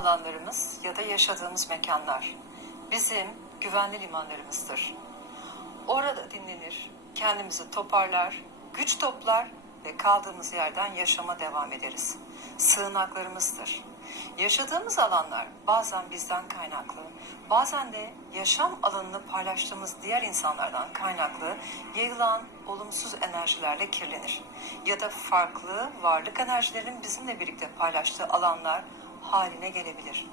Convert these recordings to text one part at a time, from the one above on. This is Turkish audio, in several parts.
alanlarımız ya da yaşadığımız mekanlar bizim güvenli limanlarımızdır. Orada dinlenir, kendimizi toparlar, güç toplar ve kaldığımız yerden yaşama devam ederiz. Sığınaklarımızdır. Yaşadığımız alanlar bazen bizden kaynaklı, bazen de yaşam alanını paylaştığımız diğer insanlardan kaynaklı yayılan olumsuz enerjilerle kirlenir. Ya da farklı varlık enerjilerinin bizimle birlikte paylaştığı alanlar haline gelebilir.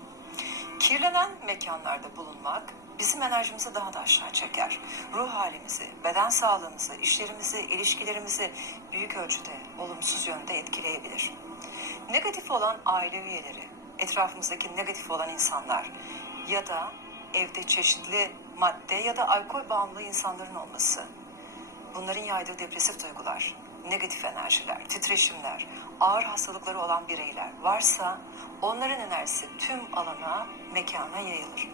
Kirlenen mekanlarda bulunmak bizim enerjimizi daha da aşağı çeker. Ruh halimizi, beden sağlığımızı, işlerimizi, ilişkilerimizi büyük ölçüde olumsuz yönde etkileyebilir. Negatif olan aile üyeleri, etrafımızdaki negatif olan insanlar ya da evde çeşitli madde ya da alkol bağımlı insanların olması Bunların yaydığı depresif duygular, negatif enerjiler, titreşimler, ağır hastalıkları olan bireyler varsa onların enerjisi tüm alana, mekana yayılır.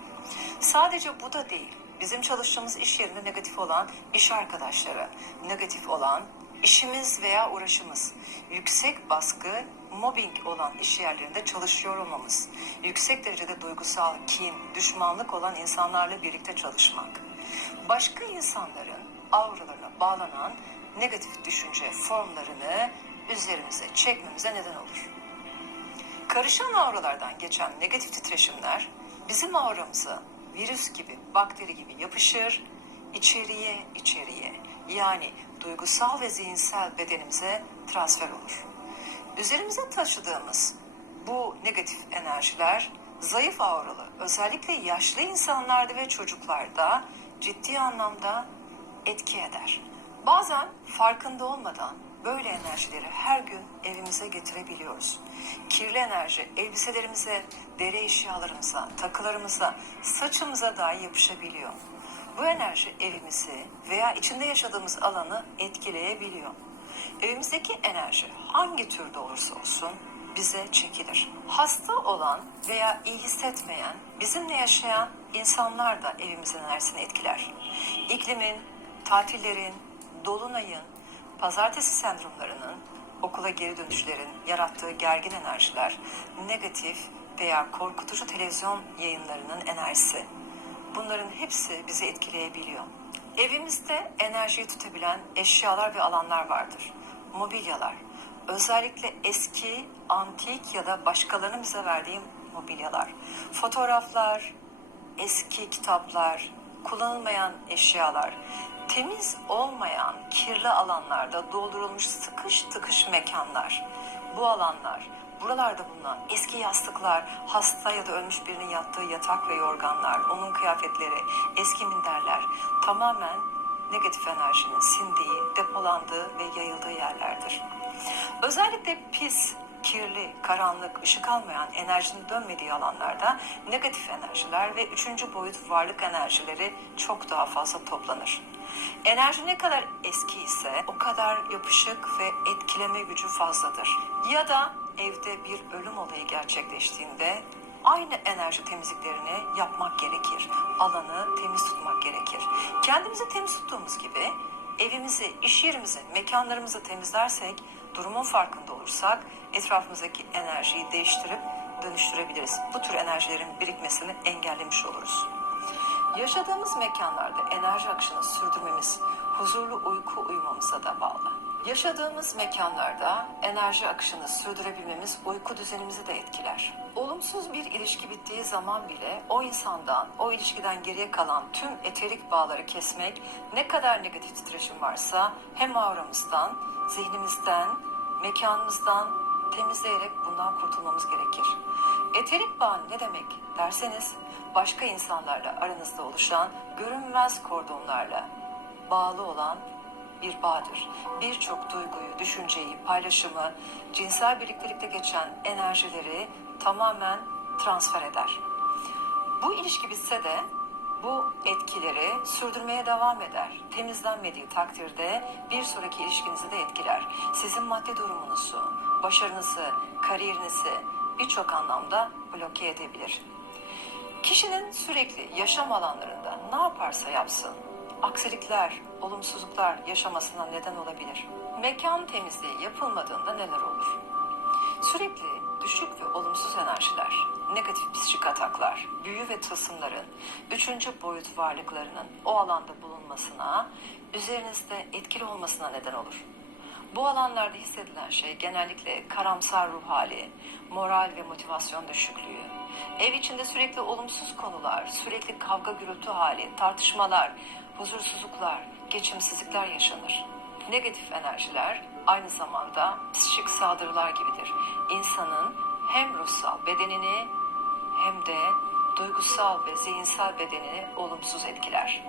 Sadece bu da değil. Bizim çalıştığımız iş yerinde negatif olan iş arkadaşları, negatif olan işimiz veya uğraşımız, yüksek baskı, mobbing olan iş yerlerinde çalışıyor olmamız, yüksek derecede duygusal kin, düşmanlık olan insanlarla birlikte çalışmak, başka insanların auralarına bağlanan negatif düşünce formlarını üzerimize çekmemize neden olur. Karışan auralardan geçen negatif titreşimler bizim auramıza virüs gibi, bakteri gibi yapışır, içeriye içeriye yani duygusal ve zihinsel bedenimize transfer olur. Üzerimize taşıdığımız bu negatif enerjiler zayıf auralı, özellikle yaşlı insanlarda ve çocuklarda ciddi anlamda etki eder. Bazen farkında olmadan böyle enerjileri her gün evimize getirebiliyoruz. Kirli enerji elbiselerimize, deri eşyalarımıza, takılarımıza, saçımıza dahi yapışabiliyor. Bu enerji evimizi veya içinde yaşadığımız alanı etkileyebiliyor. Evimizdeki enerji hangi türde olursa olsun bize çekilir. Hasta olan veya iyi hissetmeyen, bizimle yaşayan insanlar da evimizin enerjisini etkiler. İklimin, tatillerin, dolunayın, pazartesi sendromlarının, okula geri dönüşlerin yarattığı gergin enerjiler, negatif veya korkutucu televizyon yayınlarının enerjisi. Bunların hepsi bizi etkileyebiliyor. Evimizde enerjiyi tutabilen eşyalar ve alanlar vardır. Mobilyalar, özellikle eski, antik ya da başkalarının bize verdiği mobilyalar, fotoğraflar, eski kitaplar, kullanılmayan eşyalar, temiz olmayan kirli alanlarda doldurulmuş sıkış tıkış mekanlar. Bu alanlar, buralarda bulunan eski yastıklar, hasta ya da ölmüş birinin yattığı yatak ve yorganlar, onun kıyafetleri, eski minderler tamamen negatif enerjinin sindiği, depolandığı ve yayıldığı yerlerdir. Özellikle pis, kirli, karanlık, ışık almayan enerjinin dönmediği alanlarda negatif enerjiler ve üçüncü boyut varlık enerjileri çok daha fazla toplanır. Enerji ne kadar eski ise o kadar yapışık ve etkileme gücü fazladır. Ya da evde bir ölüm olayı gerçekleştiğinde aynı enerji temizliklerini yapmak gerekir. Alanı temiz tutmak gerekir. Kendimizi temiz tuttuğumuz gibi evimizi, iş yerimizi, mekanlarımızı temizlersek, durumun farkında olursak etrafımızdaki enerjiyi değiştirip dönüştürebiliriz. Bu tür enerjilerin birikmesini engellemiş oluruz. Yaşadığımız mekanlarda enerji akışını sürdürmemiz huzurlu uyku uyumamıza da bağlı. Yaşadığımız mekanlarda enerji akışını sürdürebilmemiz uyku düzenimizi de etkiler. Olumsuz bir ilişki bittiği zaman bile o insandan, o ilişkiden geriye kalan tüm eterik bağları kesmek ne kadar negatif titreşim varsa hem auramızdan, zihnimizden, mekanımızdan temizleyerek bundan kurtulmamız gerekir. Eterik bağ ne demek derseniz başka insanlarla aranızda oluşan görünmez kordonlarla bağlı olan bir bağdır. Birçok duyguyu, düşünceyi, paylaşımı, cinsel birliktelikte geçen enerjileri tamamen transfer eder. Bu ilişki bitse de bu etkileri sürdürmeye devam eder. Temizlenmediği takdirde bir sonraki ilişkinizi de etkiler. Sizin maddi durumunuzu, başarınızı, kariyerinizi birçok anlamda bloke edebilir. Kişinin sürekli yaşam alanlarında ne yaparsa yapsın, aksilikler, olumsuzluklar yaşamasına neden olabilir. Mekan temizliği yapılmadığında neler olur? Sürekli düşük ve olumsuz enerjiler, negatif psikik ataklar, büyü ve tılsımların, üçüncü boyut varlıklarının o alanda bulunmasına, üzerinizde etkili olmasına neden olur. Bu alanlarda hissedilen şey genellikle karamsar ruh hali, moral ve motivasyon düşüklüğü, ev içinde sürekli olumsuz konular, sürekli kavga gürültü hali, tartışmalar, huzursuzluklar, geçimsizlikler yaşanır. Negatif enerjiler aynı zamanda psikik saldırılar gibidir. İnsanın hem ruhsal bedenini hem de duygusal ve zihinsel bedenini olumsuz etkiler.